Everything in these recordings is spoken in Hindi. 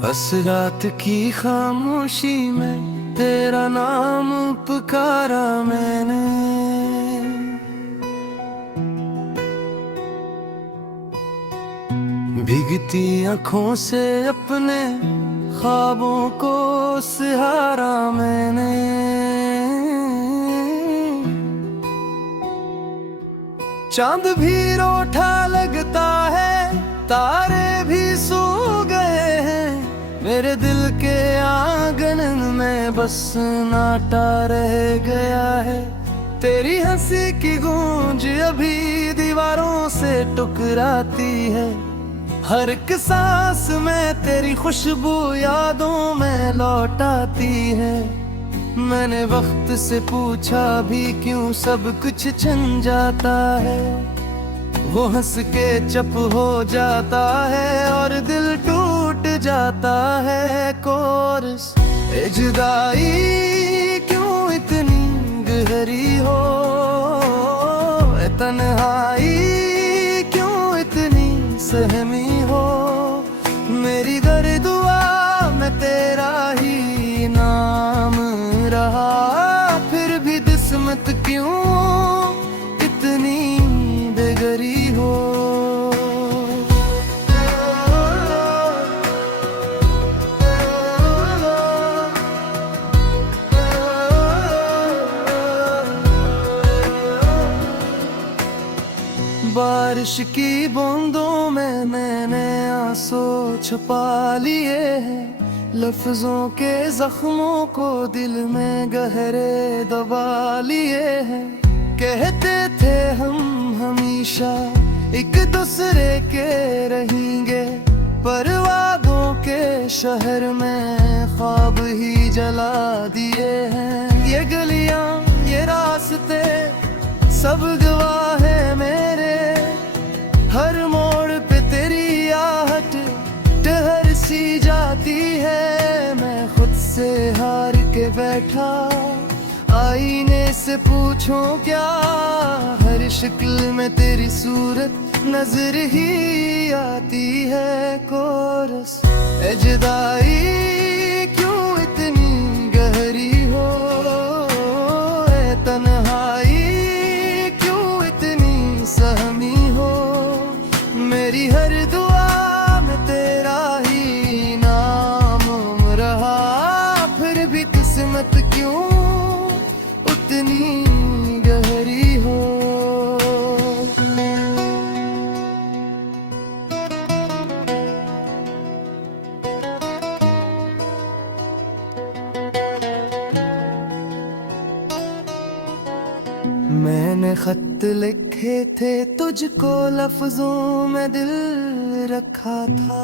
बस रात की खामोशी में तेरा नाम पुकारा मैंने। भीगती आंखों से अपने ख्वाबों को सहारा मैंने। चांद भी रूठा लगता है, तारे भी सो गए हैं, मेरे दिल के आंगन में बस नाटा रह गया है। तेरी हंसी की गूंज अभी दीवारों से टकराती है, हर एक सांस में तेरी खुशबू यादों में लौट आती है। मैंने वक्त से पूछा भी क्यों सब कुछ छिन जाता है, वो हंस के चुप हो जाता है और दिल टूट जाता है। कोरस ए जुदाई क्यों इतनी गहरी हो, ए तन्हाई क्यों इतनी सहमी हो। मेरी हर दुआ में तेरा ही नाम रहा, फिर भी किस्मत क्यों इतनी बेगरी हो। बारिश की बूंदों में मैंने आंसू छुपा लिए हैं, लफ्जों के जख्मों को दिल में गहरे दबा लिए हैं। कहते थे हम हमेशा एक दूसरे के रहेंगे, पर वादों के शहर में ख्वाब ही जला दिए हैं। ये गलियां ये रास्ते सब गवाह है मेरे, हर मोड़ पे तेरी आहट ठहर सी जाती है। मैं खुद से हार के बैठा, आईने से पूछूं क्या, हर शक्ल में तेरी सूरत नजर ही आती है। कोरस ए जुदाई क्यों इतनी गहरी हो, ए तन्हाई क्यों इतनी सहमी हो। मेरी हर दुआ में तेरा ही नाम रहा, फिर भी किस्मत क्यों उतनी गहरी हो। मैंने खत लिखे थे तुझको, लफ्जों में दिल रखा था,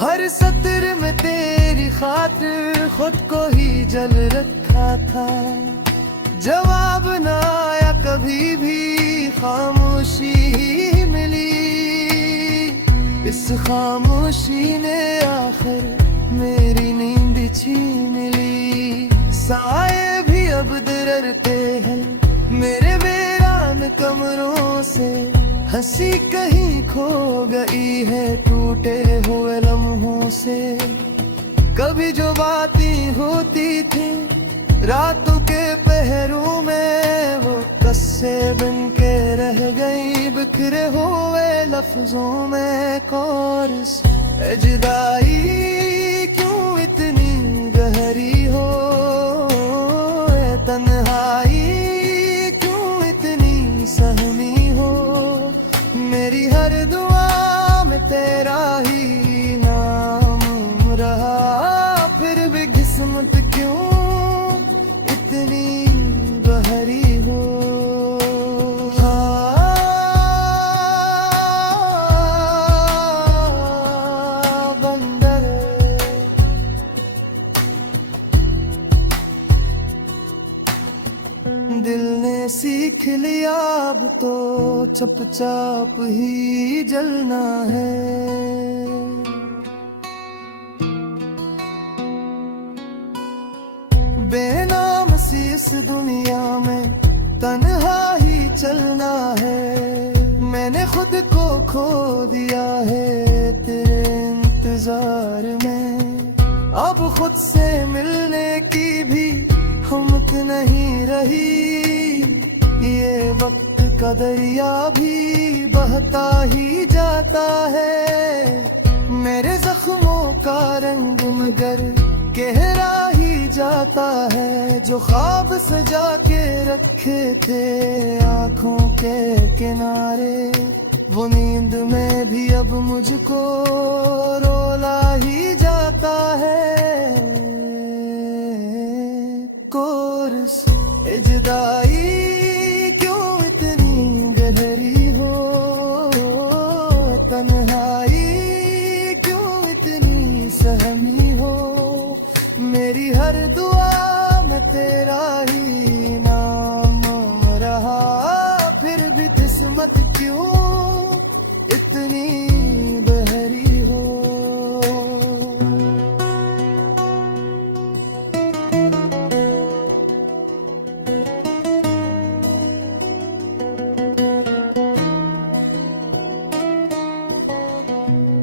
हर सत्र में तेरी खातिर खुद को ही जल रखा था। जवाब ना आया कभी भी, खामोशी ही मिली, इस खामोशी ने आखिर मेरी नींद छीन ली। साए भी अब डरते हैं मेरे वीरान कमरों से, हंसी कहीं खो गई है टूटे हुए लम्हों से। कभी जो बातें होती थी रातों के पहरों में, वो कस्से बन के रह गई बिखरे हुए लफ्जों में। कोरस ए जुदाई क्यों इतनी गहरी हो, ए तन्हाई क्यों इतनी सहमी हो। मेरी हर दुआ में तेरा ही नाम रहा, फिर भी किस्मत क्यों इतनी गहरी हो। बंदर दिल ने सीख लिया अब तो चुपचाप ही जलना है। बेनाम सी इस दुनिया में तन्हा ही चलना है। मैं मैंने खुद को खो दिया है तेरे इंतजार में। अब खुद से मिलने की भी हिम्मत नहीं रही। ये वक्त का दरिया भी बहता ही जाता है। मेरे जख्मों का रंग मगर गहरा ही जाता है। जो ख्वाब सजा के रखे थे आंखों के किनारे, वो नींद में भी अब मुझको रोला ही जाता है। कोर्स जुदाई क्यों इतनी गहरी हो, तन्हाई क्यों इतनी सहमी हो। मेरी हर दुआ में तेरा ही नाम रहा, फिर भी किस्मत क्यों इतनी बहरी हो।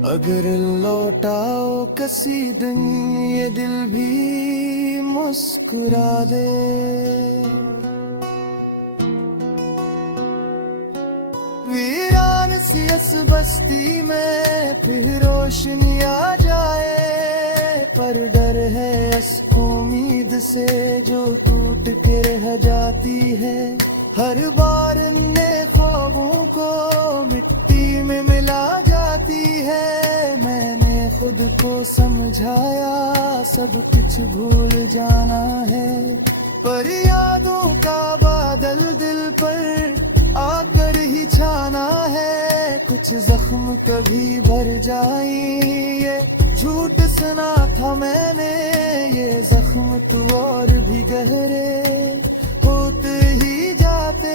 अगर लौटाओ किसी दिन ये दिल भी मुस्कुरा दे। वीरान सी इस बस्ती में फिर रोशनी आ जाए, पर डर है इस उम्मीद से जो टूट के रह जाती है। हर बार नए ख्वाबों को मिट्टी में मिला जाती है। मैंने खुद को समझाया सब कुछ भूल जाना है, पर यादों का बादल दिल पर आकर ही छाना है। कुछ जख्म कभी भर जाए ये झूठ सुना था मैंने, ये जख्म तो और भी गहरे होते ही जाते